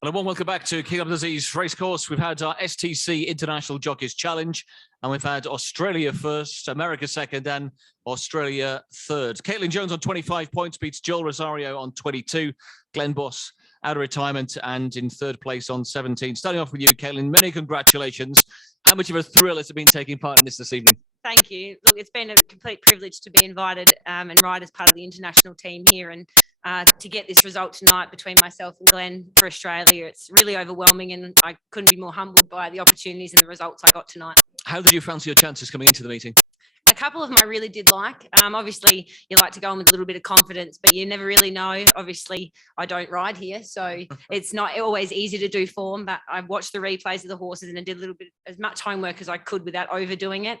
And a warm welcome back to King of the Seas Racecourse. We've had our STC International Jockeys Challenge, and we've had Australia first, America second, and Australia third. Caitlin Jones on 25 points beats Joel Rosario on 22. Glen Boss out of retirement and in third place on 17. Starting off with you, Caitlin, many congratulations. How much of a thrill has it been taking part in this evening? Thank you. Look, it's been a complete privilege to be invited and ride as part of the international team here, and to get this result tonight between myself and Glen for Australia. It's really overwhelming, and I couldn't be more humbled by the opportunities and the results I got tonight. How did you fancy your chances coming into the meeting? A couple of them I really did like. Obviously, you like to go in with a little bit of confidence, but you never really know. Obviously, I don't ride here, so it's not always easy to do form, but I watched the replays of the horses and I did a little bit, as much homework as I could without overdoing it.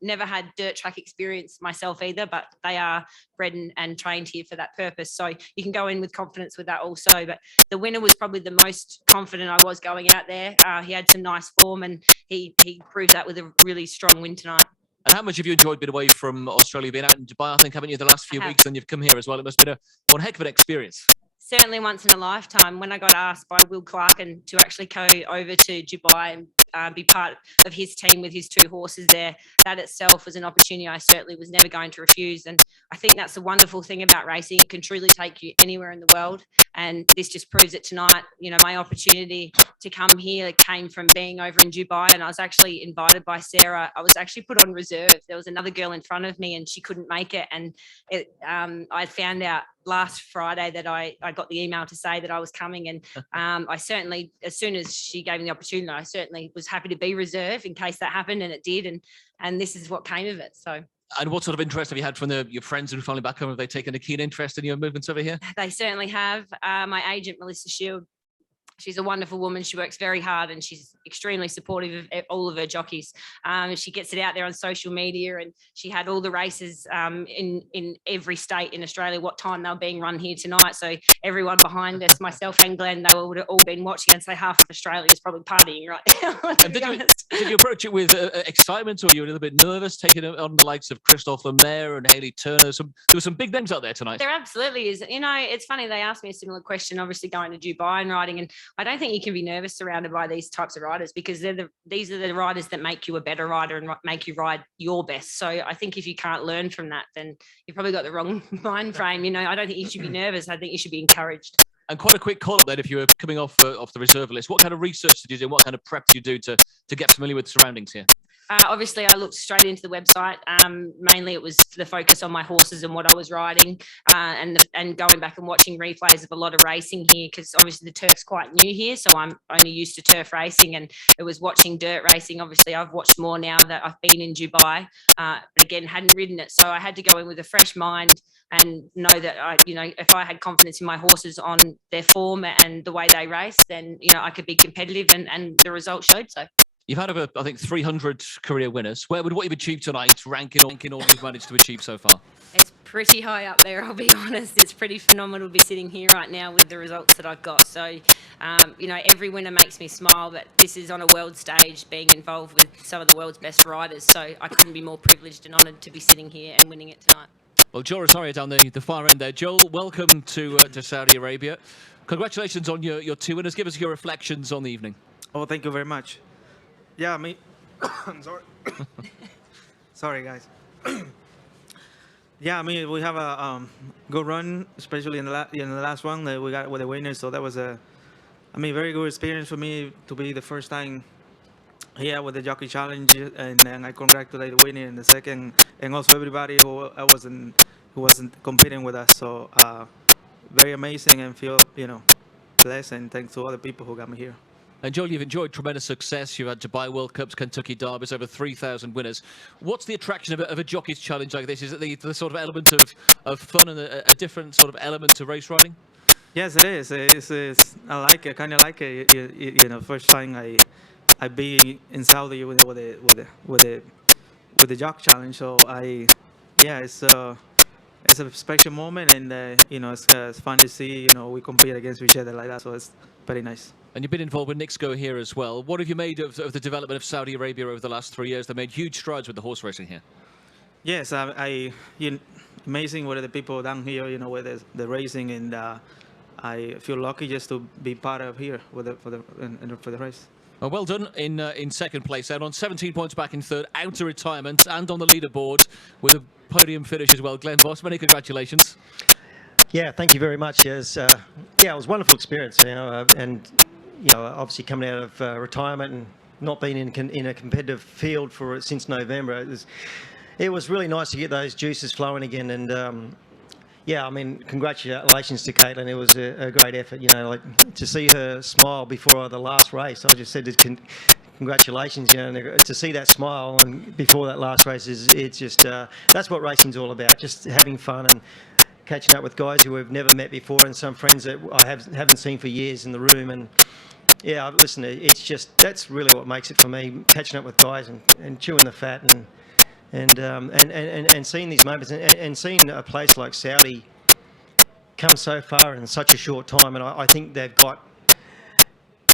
Never had dirt track experience myself either, but they are bred and trained here for that purpose. So you can go in with confidence with that also. But the winner was probably the most confident I was going out there. He had some nice form, and he proved that with a really strong win tonight. And how much have you enjoyed being away from Australia, being out in Dubai, I think, haven't you, the last few weeks, and you've come here as well? It must have been one heck of an experience. Certainly once in a lifetime. When I got asked by Will Clarkin to actually go over to Dubai and be part of his team with his two horses there, that itself was an opportunity I certainly was never going to refuse. And I think that's the wonderful thing about racing. It can truly take you anywhere in the world. And this just proves it tonight. You know, my opportunity to come here came from being over in Dubai, and I was actually invited by Sarah. I was actually put on reserve. There was another girl in front of me and she couldn't make it. And I found out last Friday that I got the email to say that I was coming, and I certainly, as soon as she gave me the opportunity, I certainly was happy to be reserve in case that happened, and it did, and this is what came of it. So. And what sort of interest have you had from your friends and family back home? Have they taken a keen interest in your movements over here? They certainly have. My agent, Melissa Shield, she's a wonderful woman. She works very hard and she's extremely supportive of all of her jockeys. She gets it out there on social media, and she had all the races in every state in Australia, what time they were being run here tonight. So everyone behind us, myself and Glen, they would have all been watching, and say half of Australia is probably partying right now. Did you approach it with excitement, or were you a little bit nervous, taking on the likes of Christophe Lemaire and Haley Turner? There were some big names out there tonight. There absolutely is. You know, it's funny, they asked me a similar question, obviously going to Dubai and riding, and I don't think you can be nervous surrounded by these types of riders, because these are the riders that make you a better rider and make you ride your best. So I think if you can't learn from that, then you've probably got the wrong mind frame. You know, I don't think you should be nervous. I think you should be encouraged. And quite a quick call-up then, if you were coming off the reserve list. What kind of research did you do? What kind of prep did you do to get familiar with the surroundings here? Obviously, I looked straight into the website. Mainly, it was the focus on my horses and what I was riding, and going back and watching replays of a lot of racing here, because obviously the turf's quite new here, so I'm only used to turf racing, and it was watching dirt racing. Obviously, I've watched more now that I've been in Dubai, but again, hadn't ridden it, so I had to go in with a fresh mind and know that if I had confidence in my horses on their form and the way they race, then I could be competitive, and the results showed so. You've had over, I think, 300 career winners. Where would what you've achieved tonight, ranking all you've managed to achieve so far? It's pretty high up there, I'll be honest. It's pretty phenomenal to be sitting here right now with the results that I've got. So, every winner makes me smile, but this is on a world stage, being involved with some of the world's best riders. So I couldn't be more privileged and honoured to be sitting here and winning it tonight. Well, Joel Rosario down the far end there. Joel, welcome to Saudi Arabia. Congratulations on your two winners. Give us your reflections on the evening. Oh, thank you very much. Yeah, I'm sorry. Sorry, guys. Yeah, we have a good run, especially in the last one that we got with the winners. So that was very good experience for me to be the first time here with the Jockey Challenge, and I congratulate the winner in the second, and also everybody who wasn't competing with us. So very amazing, and feel blessed, and thanks to all the people who got me here. And Joel, you've enjoyed tremendous success. You've had Dubai World Cups, Kentucky Derbies, over 3,000 winners. What's the attraction of a Jockey's Challenge like this? Is it the sort of element of fun and a different sort of element to race riding? Yes, it is. I like it. Kind of like it. First time I be in Saudi with the Jockey Challenge. So it's a special moment, and it's fun to see we compete against each other like that. So it's very nice. And you've been involved with Nick's Go here as well. What have you made of the development of Saudi Arabia over the last 3 years? They made huge strides with the horse racing here. Yes, amazing what the people down here, with the racing, and I feel lucky just to be part of here for the race. Well done in second place then, on 17 points back in third, out of retirement and on the leaderboard with a podium finish as well. Glen Boss, many congratulations. Yeah, thank you very much. Yes, yeah, it was a wonderful experience, and obviously coming out of retirement and not being in a competitive field since November, it was really nice to get those juices flowing again. And yeah, I mean, congratulations to Koheylan. It was a great effort. Like to see her smile before the last race. I just said congratulations. And to see that smile and before that last race it's just that's what racing's all about. Just having fun and catching up with guys who we've never met before, and some friends that I haven't seen for years in the room. And yeah, listen, that's really what makes it for me. Catching up with guys and chewing the fat and seeing these moments and seeing a place like Saudi come so far in such a short time. And I think they've got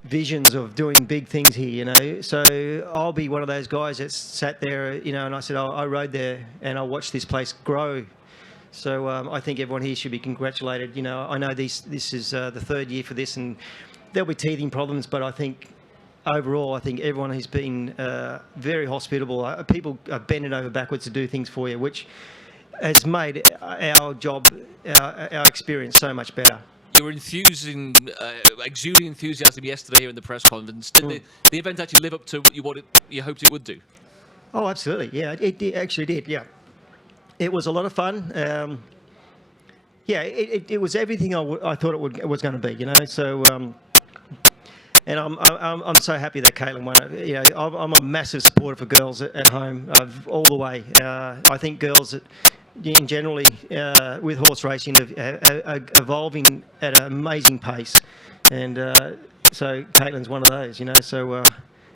visions of doing big things here, So I'll be one of those guys that sat there, and I said, I rode there and I watched this place grow. So I think everyone here should be congratulated. I know this is the third year for this, and there'll be teething problems, but I think overall, everyone has been very hospitable. People are bending over backwards to do things for you, which has made our job, our experience so much better. You were exuding enthusiasm yesterday here in the press conference. Did the event actually live up to what you hoped it would do? Oh, absolutely. Yeah, it actually did. Yeah. It was a lot of fun. Yeah, it was everything I thought it was going to be, So, and I'm so happy that Koheylan won it. I'm a massive supporter for girls at home, all the way. I think girls, in generally, with horse racing, are evolving at an amazing pace, and so Koheylan's one of those, So.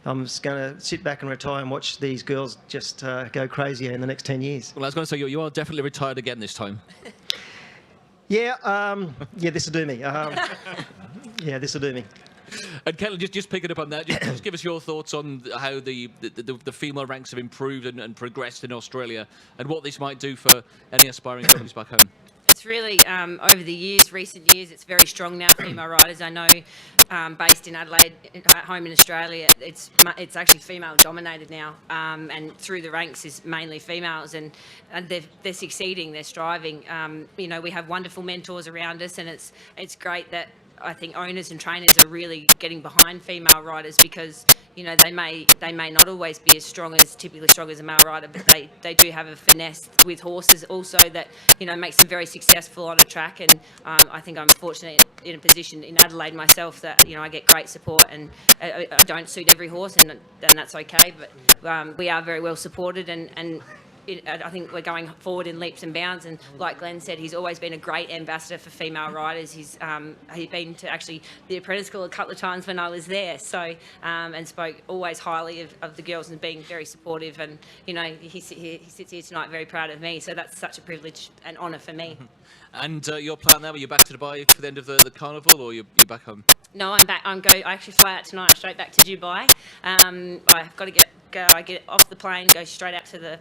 I'm just going to sit back and retire and watch these girls just go crazy in the next 10 years. Well, I was going to say, you are definitely retired again this time. Yeah, this will do me. Yeah, this will do me. And Koheylan, just picking up on that, just give us your thoughts on how the female ranks have improved and progressed in Australia, and what this might do for any aspiring jockeys back home. It's really, over the recent years, it's very strong now, female riders. I know, based in Adelaide, at home in Australia, it's actually female dominated now, and through the ranks is mainly females, and they're succeeding, they're striving. We have wonderful mentors around us, and it's great that I think owners and trainers are really getting behind female riders, because they may not always be as typically strong as a male rider, but they do have a finesse with horses also that makes them very successful on a track. And I think I'm fortunate in a position in Adelaide myself that I get great support, and I don't suit every horse, and that's okay, but we are very well supported, and I think we're going forward in leaps and bounds. And like Glen said, he's always been a great ambassador for female riders. He's been to actually the apprentice school a couple of times when I was there, so and spoke always highly of the girls and being very supportive. And he sits here tonight very proud of me, so that's such a privilege and honour for me. And your plan now, are you back to Dubai for the end of the carnival, or you're back home? No, I'm back. I actually fly out tonight straight back to Dubai. I've got to I get off the plane, go straight out to the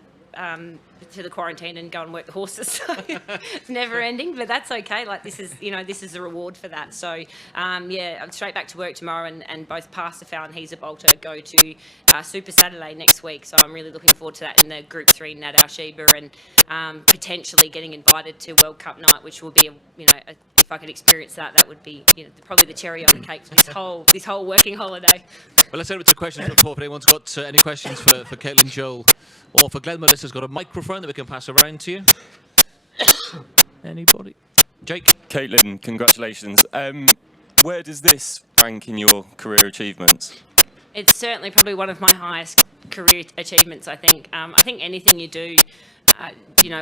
quarantine and go and work the horses. So it's never ending, but that's okay. Like this is a reward for that. So yeah, I'm straight back to work tomorrow, and both Pastor Fowl and He's a Bolter go to Super Saturday next week. So I'm really looking forward to that in the Group 3 Nat Al Sheba, and potentially getting invited to World Cup night, which will be if I could experience that would be probably the cherry on the cake for this whole working holiday. Well, let's open it to questions from the floor. If anyone's got any questions for Koheylan, Joel, or for Glen, Melissa's got a microphone that we can pass around to you. Anybody? Jake? Koheylan, congratulations. Where does this rank in your career achievements? It's certainly probably one of my highest career achievements, I think. I think anything you do,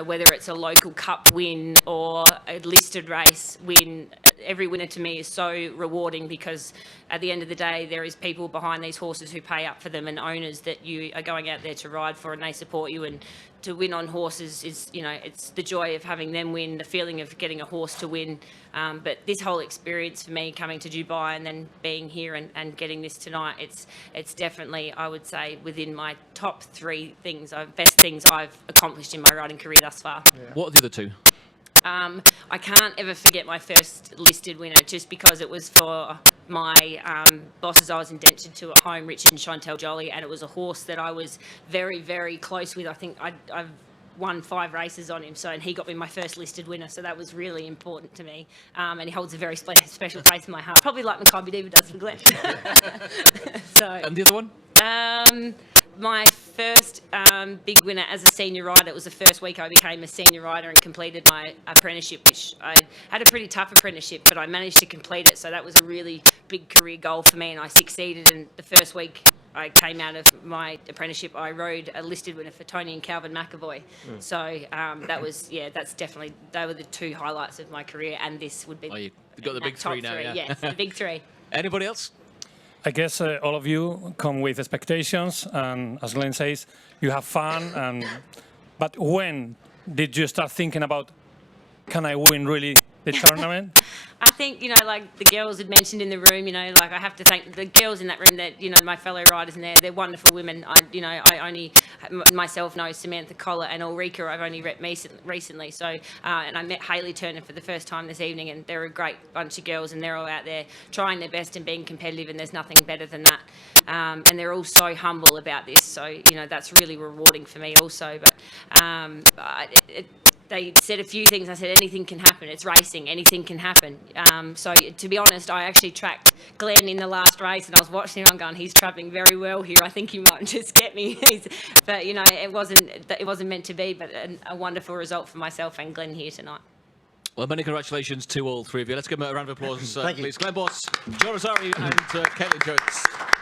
whether it's a local cup win or a listed race win, every winner to me is so rewarding, because at the end of the day, there is people behind these horses who pay up for them, and owners that you are going out there to ride for, and they support you. And to win on horses is, it's the joy of having them win, the feeling of getting a horse to win. But this whole experience for me, coming to Dubai and then being here and getting this tonight, it's definitely, I would say, within my top 3 best things I've accomplished in my riding career thus far. Yeah. What are the other 2? I can't ever forget my first listed winner, just because it was for my bosses I was indentured to at home, Richard and Chantel Jolie, and it was a horse that I was very, very close with. I think I've won 5 races on him, and he got me my first listed winner, so that was really important to me, and he holds a very special place in my heart, probably like Maccabi Diva does for Glen. And the other one? My first big winner as a senior rider, it was the first week I became a senior rider and completed my apprenticeship, which I had a pretty tough apprenticeship, but I managed to complete it, so that was a really big career goal for me, and I succeeded. And the first week I came out of my apprenticeship, I rode a listed winner for Tony and Calvin McAvoy. So that was, that's definitely, they were the 2 highlights of my career, and this would be You've got the big 3 now, yeah. Yes, the big 3. Anybody else? I guess all of you come with expectations, and as Glen says, you have fun. But when did you start thinking about, can I win really the tournament? I think, like the girls had mentioned in the room, like I have to thank the girls in that room that, my fellow riders in there. They're wonderful women. I only myself know Samantha Collar and Ulrika. I've only met recently. So, and I met Hayley Turner for the first time this evening, and they're a great bunch of girls, and they're all out there trying their best and being competitive, and there's nothing better than that. And they're all so humble about this. So, that's really rewarding for me also. But they said a few things. I said, anything can happen. It's racing. Anything can happen. So to be honest, I actually tracked Glen in the last race, and I was watching him. I'm going, he's travelling very well here. I think he might just get me. But it wasn't meant to be. But a wonderful result for myself and Glen here tonight. Well, many congratulations to all 3 of you. Let's give them a round of applause, Thank you. please. Glen Boss, Joel Rosario, and Koheylan Alkheil.